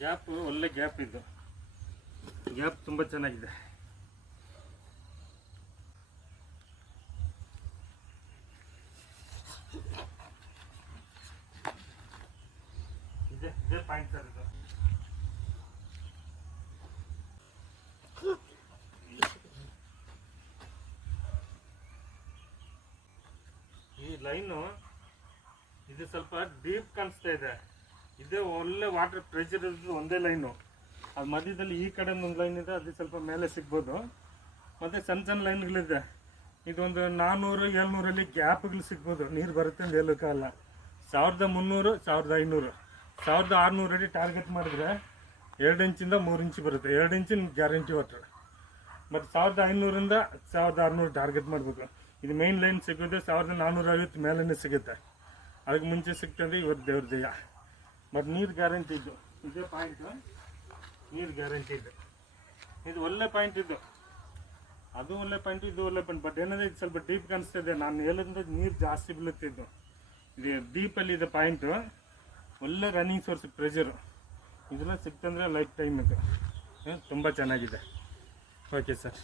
Gap ಒಳ್ಳೆ gap ಇದು, gap ತುಂಬ ಚೆನ್ನಾಗಿದೆ. ಇದೇ ಪಾಯಿಂಟ್ ಸರ್ ಇದು. ಈ ಲೈನು ಇದು ಸ್ವಲ್ಪ ಡೀಪ್ ಕಾಣಿಸ್ತಾ ಇದೆ. ಇದೇ ಒಳ್ಳೆ ವಾಟರ್ ಪ್ರೆಷರ್ ಇರೋದು ಒಂದೇ ಲೈನು. ಅದು ಮಧ್ಯದಲ್ಲಿ ಈ ಕಡೆ ಒಂದು ಲೈನ್ ಇದೆ, ಅದು ಸ್ವಲ್ಪ ಮೇಲೆ ಸಿಗ್ಬೋದು. ಮತ್ತು ಸಣ್ಣ ಸಣ್ಣ ಲೈನ್ಗಳಿದೆ. ಇದೊಂದು 400-700 ಗ್ಯಾಪ್ಗಳು ಸಿಗ್ಬೋದು. ನೀರು ಬರುತ್ತೆ ಅಂತ ಹೇಳೋಕ್ಕಾಗಲ್ಲ. 1300, 1500, 1600 ಅಡಿ ಟಾರ್ಗೆಟ್ ಮಾಡಿದ್ರೆ 2 ಇಂಚಿಂದ 3 ಇಂಚು ಬರುತ್ತೆ. 2 ಇಂಚಿನ ಗ್ಯಾರಂಟಿ ವಾಟರ್. ಮತ್ತು 1500ರಿಂದ 1600 ಟಾರ್ಗೆಟ್ ಮಾಡಬೇಕು. ಇದು ಮೇನ್ ಲೈನ್ ಸಿಗೋದು 1450 ಮೇಲೇ ಸಿಗುತ್ತೆ. ಅದಕ್ಕೆ ಮುಂಚೆ ಸಿಗ್ತದೆ ಇವತ್ತು ದೇವ್ರ ದಯ. ಮತ್ತು ನೀರು ಗ್ಯಾರಂಟಿ ಇದ್ದು, ಇದೇ ಪಾಯಿಂಟು, ನೀರು ಗ್ಯಾರಂಟಿ ಇದೆ. ಇದು ಒಳ್ಳೆ ಪಾಯಿಂಟ್ ಇದು, ಅದು ಒಳ್ಳೆ ಪಾಯಿಂಟ್, ಇದು ಒಳ್ಳೆ ಪಾಯಿಂಟ್. ಬಟ್ ಏನಂದರೆ ಇದು ಸ್ವಲ್ಪ ಡೀಪ್ ಕಾಣಿಸ್ತಾ ಇದೆ. ನಾನು ಹೇಳೋದ್ರೆ ನೀರು ಜಾಸ್ತಿ ಬೀಳುತ್ತಿದ್ದು, ಇದು ಡೀಪಲ್ಲಿ ಇದೆ ಪಾಯಿಂಟು. ಒಳ್ಳೆ ರನ್ನಿಂಗ್ ಸೋರ್ಸ್ ಪ್ರೆಷರು ಇದೆಲ್ಲ ಸಿಕ್ತಂದರೆ ಲೈಫ್ ಟೈಮ್ ಇದು ತುಂಬ ಚೆನ್ನಾಗಿದೆ. Okay sir.